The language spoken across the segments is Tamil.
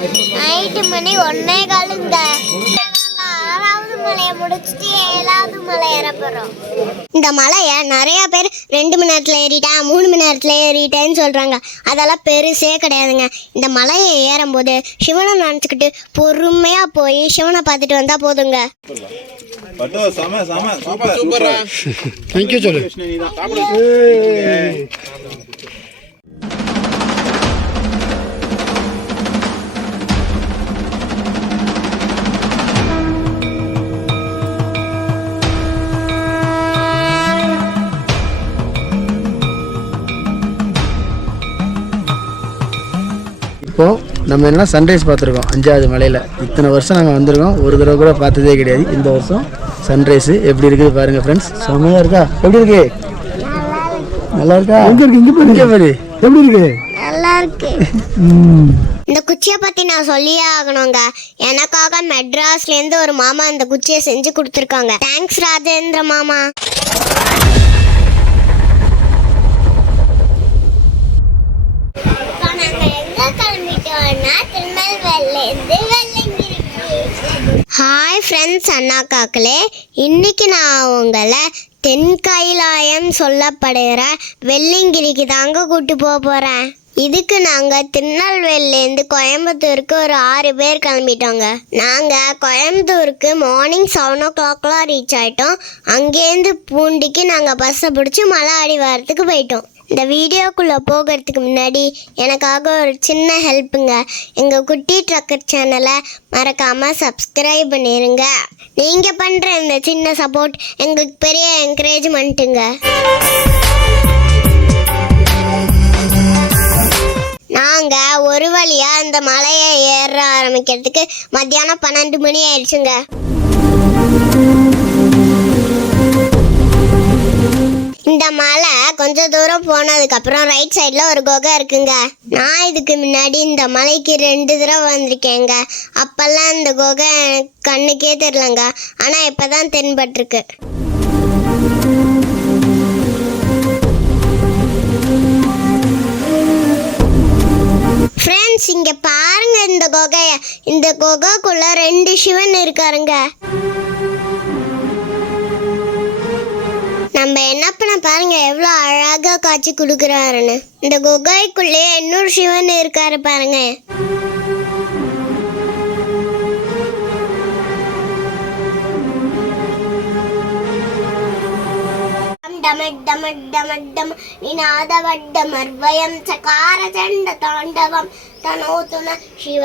நைட்டு மணி 1:15. ஆறாவது மலையை முடிச்சுட்டு 7வது மலை ஏற போறோம். இந்த மலையை நிறைய பேர் 2 மணி நேரத்தில் ஏறிட்டேன், 3 மணி நேரத்தில் ஏறிட்டேன்னு சொல்றாங்க. அதெல்லாம் பெருசே கிடையாதுங்க. இந்த மலையை ஏறும்போது சிவனை நினச்சிக்கிட்டு பொறுமையா போய் சிவனை பார்த்துட்டு வந்தா போதுங்க. இப்போது நம்ம என்ன சன்ரைஸ் பார்த்துருக்கோம் 5வது மலையில். இத்தனை வருஷம் நாங்கள் வந்திருக்கோம், ஒரு தடவை கூட பார்த்ததே கிடையாது. இந்த வருஷம் சன்ரைஸு எப்படி இருக்குது பாருங்கள் ஃப்ரெண்ட்ஸ். செம்மையாக இருக்கா? எப்படி இருக்கு? நல்லா இருக்கா? எங்கே இருக்கு? இங்கே பாரு எப்படி இருக்கு? நல்லா இருக்கு. இந்த குச்சியை பற்றி நான் சொல்லியே ஆகணுங்க. எனக்காக மெட்ராஸ்லேருந்து ஒரு மாமா இந்த குச்சியை செஞ்சு கொடுத்துருக்காங்க. தேங்க்ஸ் ராஜேந்திர மாமா. ஹாய் ஃப்ரெண்ட்ஸ், அண்ணாக்காக்களே, இன்னைக்கு நான் உங்களை தென்கைலாயம் சொல்லப்படுகிற வெள்ளிங்கிரிக்கு தாங்க கூட்டு போகிறேன். இதுக்கு நாங்கள் திருநெல்வேலியிலேருந்து கோயம்புத்தூருக்கு ஒரு 6 பேர் கிளம்பிட்டோங்க. நாங்கள் கோயம்புத்தூருக்கு மார்னிங் 7 o'clockலாம் ரீச் ஆகிட்டோம். அங்கேருந்து பூண்டிக்கு நாங்கள் பஸ்ஸை பிடிச்சி மலை அடிவாரத்துக்கு போயிட்டோம். இந்த வீடியோக்குள்ளே போகிறதுக்கு முன்னாடி எனக்காக ஒரு சின்ன ஹெல்ப்புங்க. எங்கள் குட்டி ட்ரக்கர் சேனலை மறக்காமல் சப்ஸ்கிரைப் பண்ணிடுங்க. நீங்கள் பண்ணுற இந்த சின்ன சப்போர்ட் எங்களுக்கு பெரிய என்கரேஜ்மெண்ட்டுங்க. நாங்கள் ஒரு வழியாக இந்த மலையை ஏற ஆரம்பிக்கிறதுக்கு மத்தியானம் 12 மணி ஆயிடுச்சுங்க. இந்த மலை கொஞ்சம் தூரம் போனதுக்கப்புறம் ரைட் சைடில் ஒரு குகை இருக்குங்க. நான் இதுக்கு முன்னாடி இந்த மலைக்கு 2 தடவை வந்திருக்கேங்க. அப்போல்லாம் இந்த குகை எனக்கு கண்ணுக்கே தெரிலங்க. ஆனால் இப்போ தான் தென்பட்டிருக்கு. ஃப்ரெண்ட்ஸ், இங்கே பாருங்க இந்த குகையை. இந்த குகைக்குள்ள 2 சிவன் இருக்காருங்க. நம்ம என்ன பண்ண பாருங்க, எவ்வளோ அழகா காட்சி கொடுக்குறாருன்னு. இந்த குகைக்குள்ளே இன்னொரு சிவன் இருக்காரு பாருங்க. நிநாதவட்டமர்வயம் சகார சண்ட தாண்டவம் தனோதுன சிவ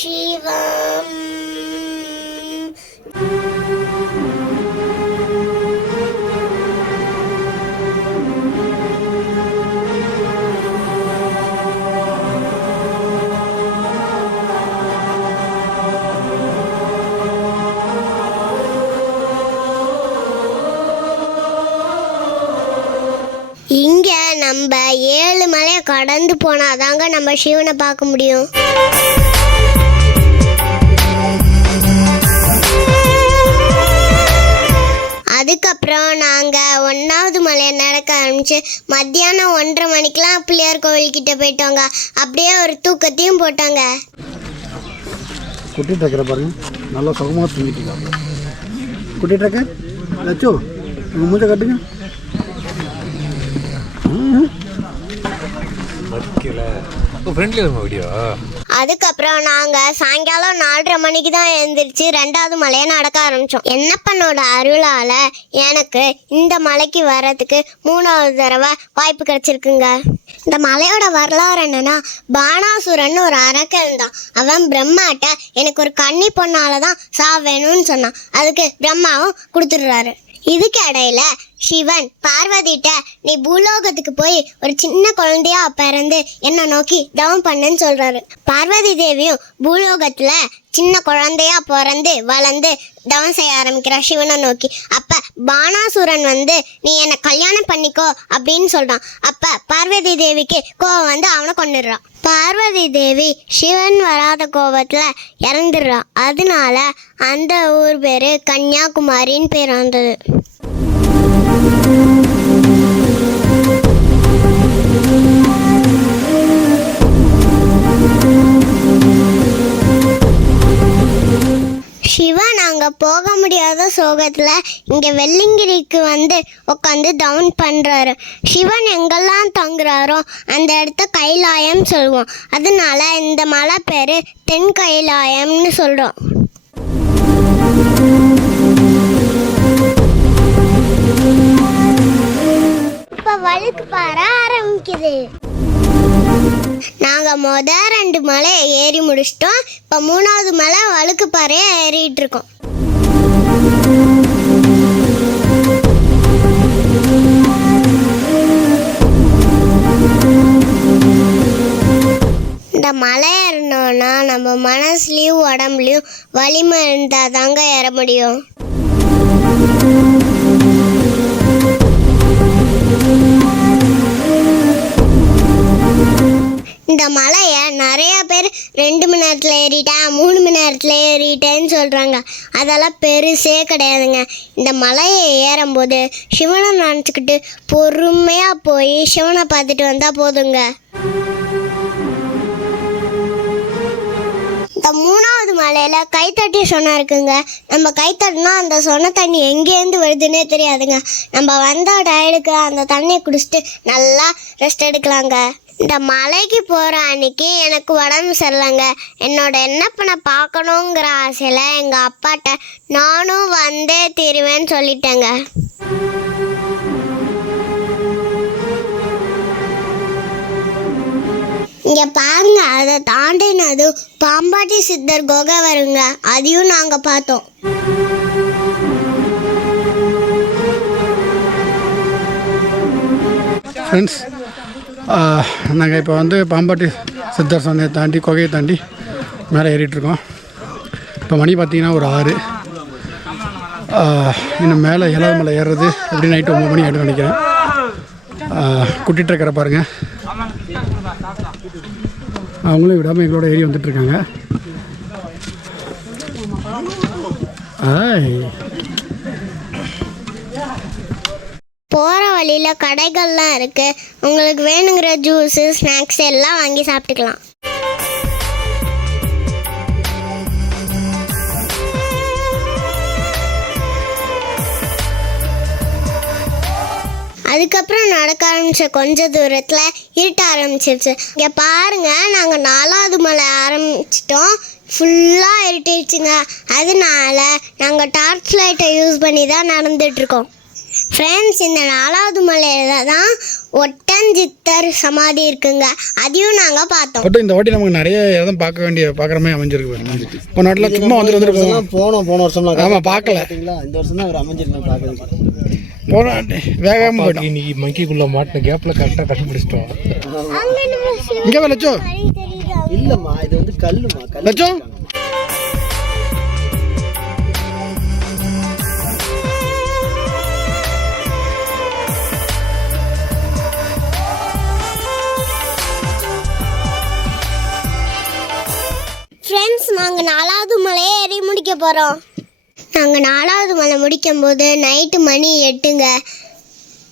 சிவம். இங்க நம்ம 7 மலையை கடந்து போனாதாங்க நம்ம சிவனை பார்க்க முடியும். அதுக்கப்புறம் நாங்கள் 1வது மலையை நடக்க ஆரம்பிச்சு மத்தியானம் 1:30 மணிக்கெலாம் பிள்ளையார் கோவில்கிட்ட போயிட்டோங்க. அப்படியே ஒரு தூக்கத்தையும் போட்டாங்க. குட்டி ட்ரக்கரை பாருங்க, நல்லா சுகமாக தூங்கிட்டு இருக்காங்க. குட்டி ட்ரக்கர் லட்சோ, உங்கள் மூஞ்சை கட்டுங்க. அதுக்கப்புறம் நாங்கள் சாயங்காலம் 4:30 மணிக்கு தான் எழுந்திரிச்சு 2வது மலையை நடக்க ஆரம்பித்தோம். என்னப்பனோட அருளால் எனக்கு இந்த மலைக்கு வர்றதுக்கு 3வது தடவை வாய்ப்பு கிடைச்சிருக்குங்க. இந்த மலையோட வரலாறு என்னன்னா, பானாசுரன் ஒரு அரக்கன் இருந்தான். அவன் பிரம்மாட்ட எனக்கு ஒரு கன்னி பொண்ணால தான் சாவேணும்னு சொன்னான். அதுக்கு பிரம்மாவும் கொடுத்துடுறாரு. இதுக்கு இடையில சிவன் பார்வதிட்ட நீ பூலோகத்துக்கு போய் ஒரு சின்ன குழந்தையா பிறந்து என்ன நோக்கி தவம் பண்ணுன்னு சொல்றாரு. பார்வதி தேவியும் பூலோகத்துல சின்ன குழந்தையா பிறந்து வளர்ந்து தவம் செய்ய ஆரம்பிக்கிறா சிவனை நோக்கி. அப்ப பானாசுரன் நீ என்னை கல்யாணம் பண்ணிக்கோ அப்படின்னு சொல்றான். அப்ப பார்வதி தேவிக்கு கோவம் அவனை கொண்டுடுறான். பார்வதி தேவி சிவன் வராத கோபத்துல இறந்துடுறான். அதனால அந்த ஊர் பேரு கன்னியாகுமரின்னு பேர் வந்தது. போக முடியாத சோகத்துல இங்க வெள்ளிங்கிரிக்கு வந்து உட்காந்து டவுன் பண்றாரு. சிவன் எங்கெல்லாம் தங்குறாரோ அந்த இடத்த கைலாயம் சொல்லுவோம். அதனால இந்த மலை பேரு தென் கைலாயம்னு சொல்றோம். இப்ப வழுக்கு பாற ஆரம்பிக்குது. நாங்க 2 மலையை ஏறி முடிச்சிட்டோம். இப்ப 3வது மலை வழுக்கு பாறைய ஏறிட்டு இருக்கோம். இந்த மலை ஏறணும்னா நம்ம மனசுலயும் உடம்புலயும் வலிமை இருந்தாதாங்க ஏற முடியும். இந்த மலையை நிறைய பேர் 2 மணி நேரத்தில் ஏறிட்டேன், 3 மணி நேரத்தில் ஏறிட்டேன்னு சொல்கிறாங்க. அதெல்லாம் பெருசே கிடையாதுங்க. இந்த மலையை ஏறும்போது சிவனை நினச்சிக்கிட்டு பொறுமையாக போய் சிவனை பார்த்துட்டு வந்தால் போதுங்க. இந்த 3வது மலையில் கைத்தட்டி சொன்ன இருக்குங்க. நம்ம கைத்தட்டினா அந்த சொன்ன தண்ணி எங்கேருந்து வருதுன்னே தெரியாதுங்க. நம்ம வந்த டயர்டுக்கு அந்த தண்ணியை குடிச்சிட்டு நல்லா ரெஸ்ட் எடுக்கலாங்க. இந்த மலைக்கு போகிற அன்னைக்கு எனக்கு உடம்பு சரியில்லைங்க. என்னோட என்னப்பனை பார்க்கணுங்கிற ஆசையில் எங்கள் அப்பாட்ட நானும் வந்தே தீருவேன்னு சொல்லிட்டேங்க. இங்கே பாருங்க, அதை தாண்டினதும் பாம்பாட்டி சித்தர் குகை வருங்க. அதையும் நாங்கள் பார்த்தோம். ஃப்ரெண்ட்ஸ், நாங்கள் இப்போ வந்து பாம்பாட்டி சித்தர் சந்தையை தாண்டி குகையை தாண்டி மேலே ஏறிட்டுருக்கோம். இப்போ மணி பார்த்திங்கன்னா ஒரு 6. இன்னும் மேலே 7வது மலை ஏறுறது எப்படி நைட்டு 9 மணி ஆகிடும் நினைக்கிறேன். கூட்டிகிட்டு இருக்கிற பாருங்கள், அவங்களும் விடாமல் எங்களோட ஏறி வந்துட்டுருக்காங்க. போகிற வழியில் கடைகள்லாம் இருக்குது. உங்களுக்கு வேணுங்கிற ஜூஸு ஸ்நாக்ஸ் எல்லாம் வாங்கி சாப்பிட்டுக்கலாம். அதுக்கப்புறம் நடக்க ஆரம்பித்த கொஞ்ச தூரத்தில் இருட்ட ஆரம்பிச்சிருச்சு. இங்கே பாருங்கள், நாங்கள் 4வது மலை ஆரம்பிச்சிட்டோம். ஃபுல்லாக இருட்டிடுச்சுங்க. அதனால நாங்கள் டார்ச் லைட்டை யூஸ் பண்ணி தான் நடந்துகிட்ருக்கோம். ஃப்ரெண்ட்ஸ், இந்த 4வது மலையில் தான் ஒட்டஞ்சித்தர் சமாதி இருக்குங்க. அதையும் நாங்கள் பார்த்தோம். பட் இந்த வாட்டி நமக்கு நிறைய இடம் பார்க்குற மாதிரி அமைஞ்சிருக்கு. இப்போ நாட்டில் சும்மா வந்துருக்கோம். போன வருஷம் ஆமாம் பார்க்கல. இந்த வருஷம் தான் அவர் அமைஞ்சிருக்கோம் பார்க்குறதுக்கு. போன வேகமாக போயிட்டோம். இன்னைக்கு மங்கிக்குள்ளே மாட்டின கேப்பில் கரெக்டாக கண்டுபிடிச்சிட்டோம். இங்கே லட்சோ இல்லைம்மா, இது வந்து கல்லுமா. லட்சோ ஃப்ரெண்ட்ஸ், நாங்கள் 4வது மலையை ஏறி முடிக்க போகிறோம். நாங்கள் 4வது மலை முடிக்கும் போது நைட்டு மணி 8ங்க.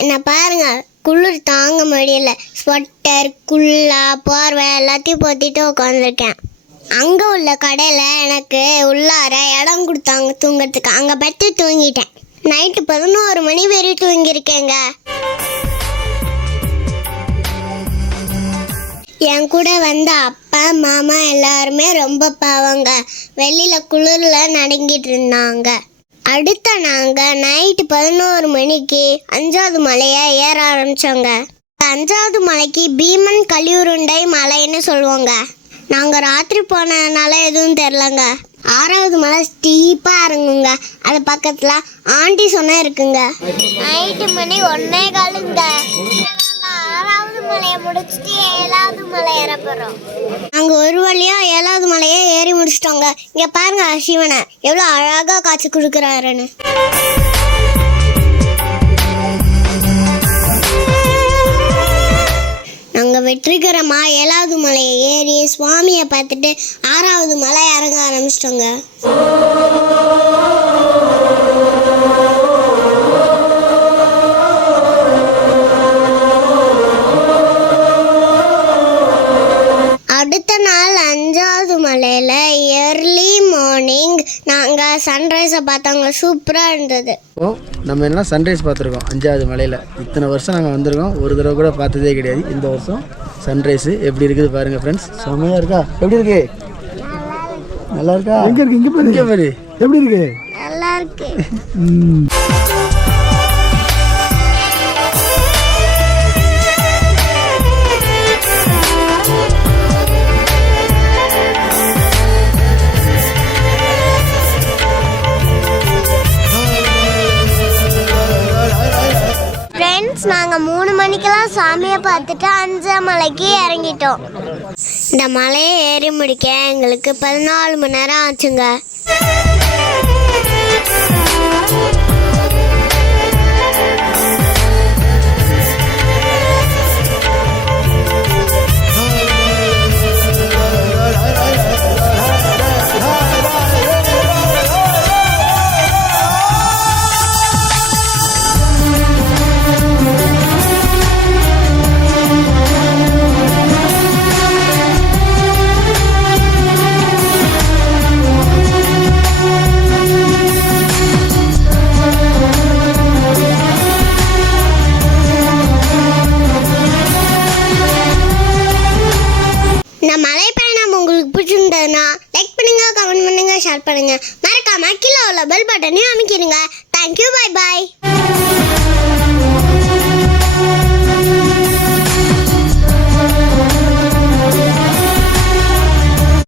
என்ன பாருங்க, குளிர் தாங்க முடியல. ஸ்வெட்டர், குல்லா, போர்வை எல்லாத்தையும் போத்திட்டு உட்காந்துருக்கேன். அங்கே உள்ள கடையில் எனக்கு உள்ளார இடம் கொடுத்தாங்க தூங்குறதுக்கு. அங்கே பற்றி தூங்கிட்டேன். நைட்டு 11 மணி வரை தூங்கியிருக்கேங்க. என் கூட வந்த அப்பா மாமா எல்லாருமே ரொம்ப பாவங்க. வெளியில் குளிரில் நடுங்கிட்டு இருந்தாங்க. அடுத்த நாங்கள் நைட்டு 11 மணிக்கு 5வது மலையை ஏற ஆரம்பித்தோங்க. 5வது மலைக்கு பீமன் கலியுருண்டை மலைன்னு சொல்லுவோங்க. நாங்கள் ராத்திரி போனதுனால எதுவும் தெரிலங்க. 6வது மலை ஸ்டீப்பாக இறங்குங்க. அது பக்கத்தில் ஆண்டி சொன்ன இருக்குங்க. நைட்டு மணி 1:15ங்க. 6வது மலையை முடிச்சுட்டு 7வது மலை ஏற போகிறோம். நாங்கள் ஒரு வழியாக 7வது மலையை ஏறி முடிச்சிட்டோங்க. இங்கே பாருங்க, சிவனை எவ்வளோ அழகாக காட்சி கொடுக்குறாருன்னு. நாங்கள் வெற்றிகரமாக 7வது மலையை ஏறி சுவாமியை பார்த்துட்டு 6வது மலை இறங்க ஆரம்பிச்சிட்டோங்க. அடுத்த நாள் 5வது மலை மலையில் ஏர்லி மார்னிங் நாங்கள் சன்ரைஸை பார்த்தாங்க. சூப்பராக இருந்தது. இப்போ நம்ம எல்லாம் சன்ரைஸ் பார்த்துருக்கோம் 5வது மலையில். இத்தனை வருஷம் நாங்கள் வந்திருக்கோம், ஒரு தடவை கூட பார்த்ததே கிடையாது. இந்த வருஷம் சன்ரைஸு எப்படி இருக்குது பாருங்கள் ஃப்ரெண்ட்ஸ். செம்மையாக இருக்கா? எப்படி இருக்கு? நல்லா இருக்கா? எங்கே இருக்கு? இங்கே பாரு. இங்கே பாரு. எப்படி இருக்கு? நல்லா இருக்கு. நாங்கள் 3 மணிக்கெல்லாம் சாமியை பார்த்துட்டு 5 மலைக்கு இறங்கிட்டோம். இந்த மலையை ஏறி முடிக்க எங்களுக்கு 14 மணி நேரம் ஆச்சுங்க. லைக் பண்ணுங்க, கமெண்ட் பண்ணுங்க, ஷேர் பண்ணுங்க. மறக்காம கீழே உள்ள பெல் பட்டனையும் அமைக்கிடுங்க. Thank you, bye bye.